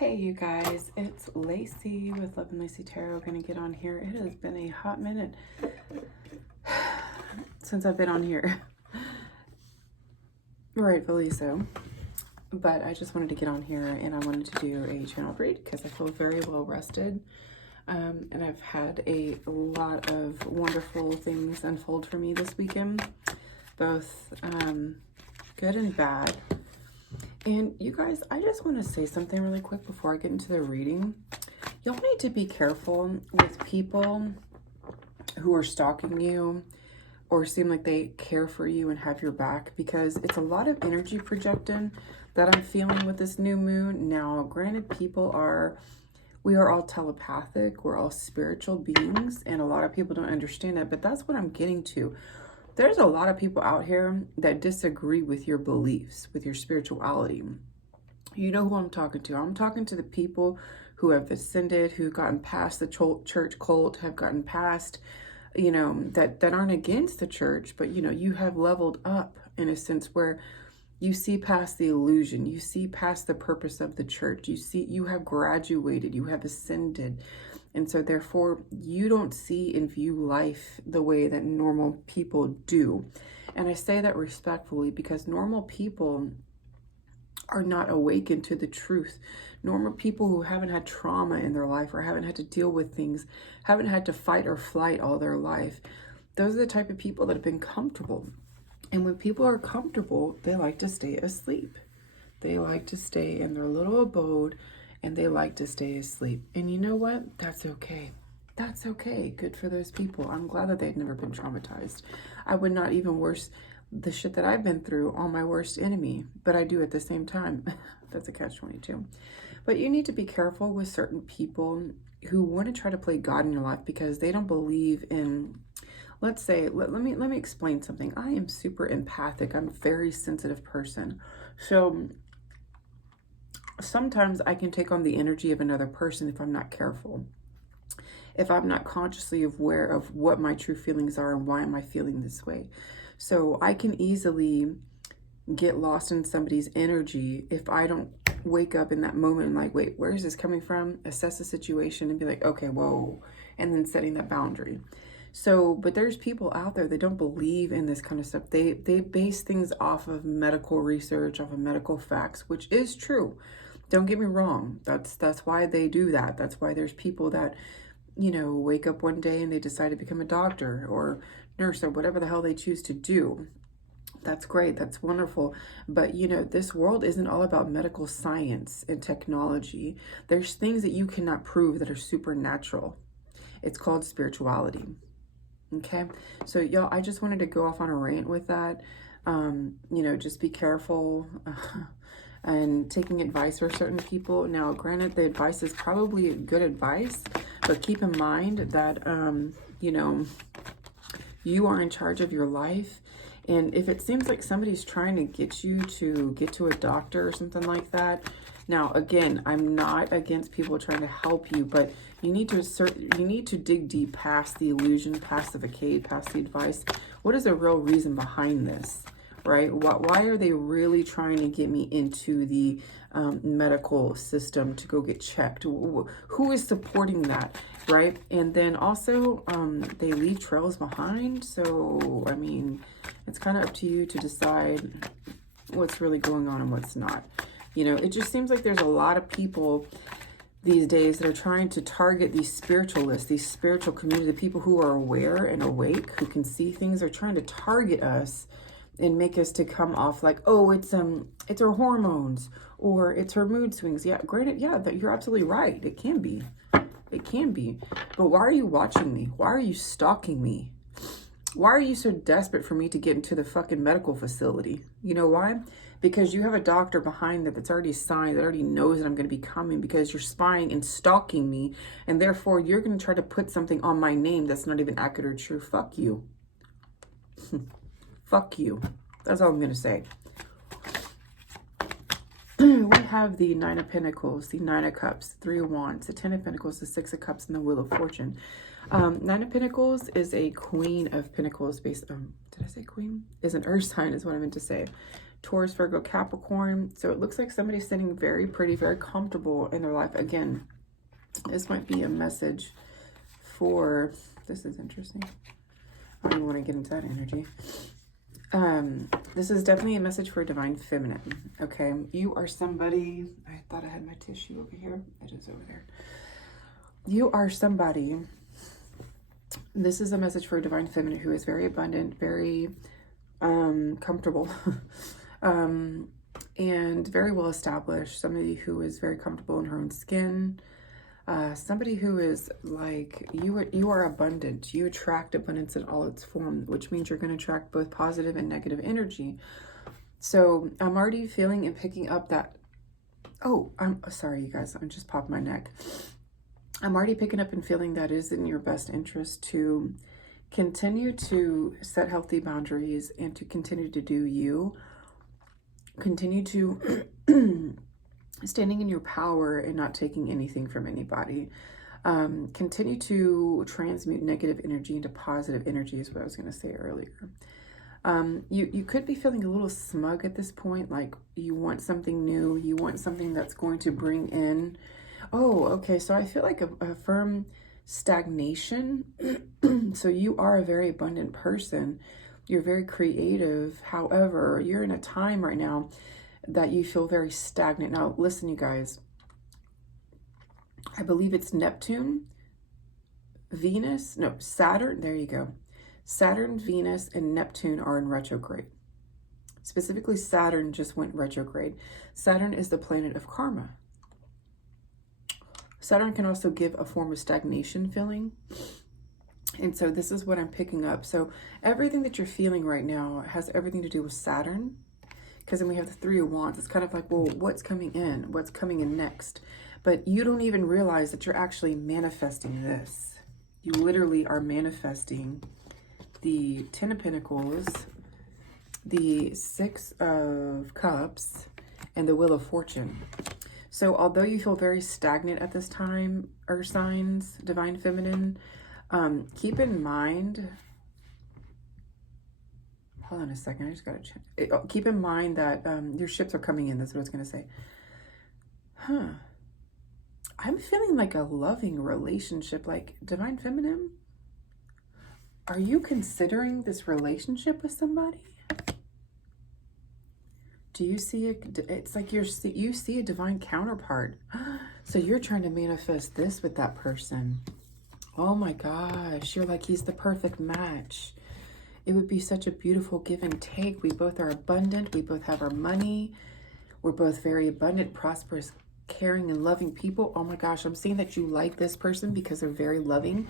Hey you guys, it's Lacey with Love and Lacey Tarot. Gonna get on here. It has been a hot minute since I've been on here. Rightfully so. But I just wanted to get on here and I wanted to do a channel read because I feel very well rested. And I've had a lot of wonderful things unfold for me this weekend, both good and bad. And you guys, I just want to say something really quick before I get into the reading. Y'all need to be careful with people who are stalking you or seem like they care for you and have your back, because it's a lot of energy projecting that I'm feeling with this new moon. Now, granted, we are all telepathic, we're all spiritual beings, and a lot of people don't understand that, but that's what I'm getting to. There's a lot of people out here that disagree with your beliefs, with your spirituality. You know who I'm talking to. I'm talking to the people who have ascended, who've gotten past the church cult, have gotten past, that aren't against the church, but, you have leveled up in a sense where you see past the illusion, you see past the purpose of the church, you have graduated, you have ascended. And so therefore, you don't see and view life the way that normal people do. And I say that respectfully because normal people are not awakened to the truth. Normal people who haven't had trauma in their life or haven't had to deal with things, haven't had to fight or flight all their life, those are the type of people that have been comfortable. And when people are comfortable, they like to stay asleep. They like to stay in their little abode and they like to stay asleep. And you know what? That's okay. That's okay. Good for those people. I'm glad that they've never been traumatized. I would not even wish the shit that I've been through on my worst enemy, but I do at the same time. That's a catch-22. But you need to be careful with certain people who want to try to play God in your life because they don't believe in, let's say, let me explain something. I am super empathic. I'm a very sensitive person. So sometimes I can take on the energy of another person if I'm not careful. If I'm not consciously aware of what my true feelings are and why am I feeling this way. So I can easily get lost in somebody's energy if I don't wake up in that moment and like, wait, where is this coming from? Assess the situation and be like, okay, whoa. And then setting that boundary. So, but there's people out there that don't believe in this kind of stuff. They base things off of medical research, off of medical facts, which is true. Don't get me wrong. That's why they do that. That's why there's people that, wake up one day and they decide to become a doctor or nurse or whatever the hell they choose to do. That's great. That's wonderful. But, this world isn't all about medical science and technology. There's things that you cannot prove that are supernatural. It's called spirituality. Okay. So y'all, I just wanted to go off on a rant with that. Just be careful. And taking advice for certain people. Now, granted, the advice is probably good advice, but keep in mind that, you are in charge of your life. And if it seems like somebody's trying to get you to get to a doctor or something like that, now, again, I'm not against people trying to help you, but you need to dig deep past the illusion, past the facade, past the advice. What is the real reason behind this? Right? Why are they really trying to get me into the medical system to go get checked? Who is supporting that? Right? And then also, they leave trails behind. So, I mean, it's kind of up to you to decide what's really going on and what's not. It just seems like there's a lot of people these days that are trying to target these spiritualists, these spiritual community, the people who are aware and awake, who can see things, are trying to target us and make us to come off like, oh, it's her hormones or it's her mood swings. Yeah, granted, yeah, that you're absolutely right. It can be. But why are you watching me? Why are you stalking me? Why are you so desperate for me to get into the fucking medical facility? You know why? Because you have a doctor behind that's already signed, that already knows that I'm going to be coming, because you're spying and stalking me. And therefore, you're going to try to put something on my name that's not even accurate or true. Fuck you. Fuck you. That's all I'm going to say. We have the Nine of Pentacles, the Nine of Cups, Three of Wands, the Ten of Pentacles, the Six of Cups, and the Wheel of Fortune. Nine of Pentacles is a Queen of Pentacles based on, did I say Queen? Is an earth sign is what I meant to say. Taurus, Virgo, Capricorn. So it looks like somebody's sitting very pretty, very comfortable in their life. Again, this might be a message for, this is interesting. I don't even want to get into that energy. This is definitely a message for Divine Feminine. Okay, you are somebody, I thought I had my tissue over here. It is over there. You are somebody, this is a message for Divine Feminine who is very abundant, very comfortable, and very well established. Somebody who is very comfortable in her own skin. Somebody who is like, you are abundant. You attract abundance in all its form, which means you're going to attract both positive and negative energy. So I'm already feeling and picking up that, oh, I'm sorry, you guys, I'm just popping my neck. I'm already picking up and feeling that it is in your best interest to continue to set healthy boundaries and to continue to do you. Continue to standing in your power and not taking anything from anybody. Continue to transmute negative energy into positive energy is what I was going to say earlier. You could be feeling a little smug at this point, like you want something new, you want something that's going to bring in, oh, okay, so I feel like a firm stagnation. So you are a very abundant person. You're very creative. However, you're in a time right now that you feel very stagnant. Now, listen, you guys, I believe it's Neptune, Venus, no, Saturn, there you go. Saturn, Venus, and Neptune are in retrograde. Specifically, Saturn just went retrograde. Saturn is the planet of karma. Saturn can also give a form of stagnation feeling. And so this is what I'm picking up. So everything that you're feeling right now has everything to do with Saturn. Because then we have the Three of Wands. It's kind of like, well, what's coming in? What's coming in next? But you don't even realize that you're actually manifesting this. You literally are manifesting the Ten of Pentacles, the Six of Cups, and the Wheel of Fortune. So although you feel very stagnant at this time, Earth signs, Divine Feminine, keep in mind, hold on a second, I just got to check. Keep in mind that your ships are coming in. That's what I was going to say. I'm feeling like a loving relationship, like Divine Feminine. Are you considering this relationship with somebody? Do you see it? It's like you see a divine counterpart. So you're trying to manifest this with that person. Oh my gosh, you're like, he's the perfect match. It would be such a beautiful give and take. We both are abundant. We both have our money. We're both very abundant, prosperous, caring, and loving people. Oh my gosh, I'm seeing that you like this person because they're very loving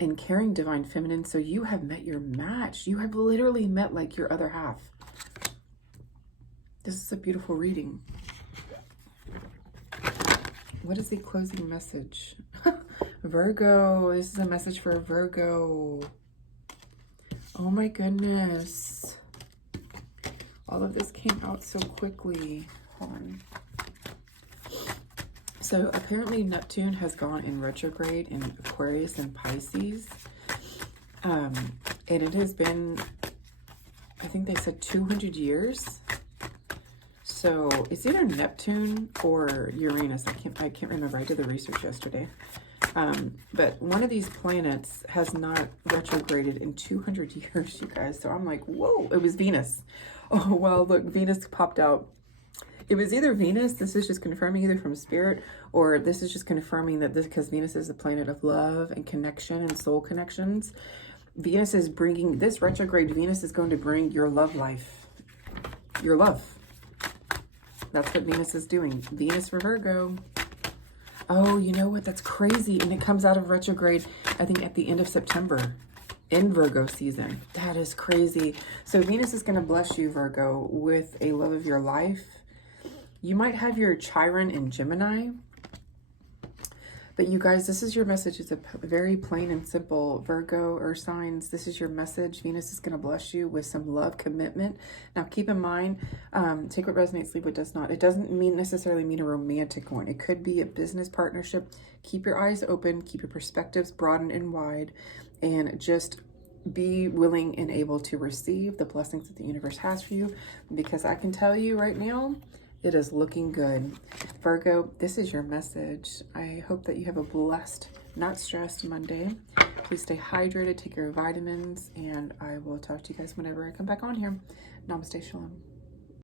and caring, Divine Feminine. So you have met your match. You have literally met like your other half. This is a beautiful reading. What is the closing message? Virgo, this is a message for Virgo. Oh my goodness. All of this came out so quickly. Hold on. So apparently Neptune has gone in retrograde in Aquarius and Pisces. And it has been, I think they said 200 years. So it's either Neptune or Uranus. I can't remember. I did the research yesterday. But one of these planets has not retrograded in 200 years, you guys. So I'm like, whoa, it was Venus. Oh, well, look, Venus popped out. It was either Venus, this is just confirming either from spirit, or this is just confirming that this, because Venus is the planet of love and connection and soul connections. Venus is bringing, this retrograde Venus is going to bring your love life, your love. That's what Venus is doing. Venus for Virgo. Oh, you know what? That's crazy. And it comes out of retrograde, I think, at the end of September in Virgo season. That is crazy. So Venus is going to bless you, Virgo, with a love of your life. You might have your Chiron in Gemini. But you guys, this is your message. It's a very plain and simple. Virgo or signs, this is your message. Venus is going to bless you with some love, commitment. Now, keep in mind, take what resonates, leave what does not. It doesn't necessarily mean a romantic one. It could be a business partnership. Keep your eyes open. Keep your perspectives broad and wide. And just be willing and able to receive the blessings that the universe has for you, because I can tell you right now, it is looking good. Virgo, this is your message. I hope that you have a blessed, not stressed Monday. Please stay hydrated, take your vitamins, and I will talk to you guys whenever I come back on here. Namaste, Shalom.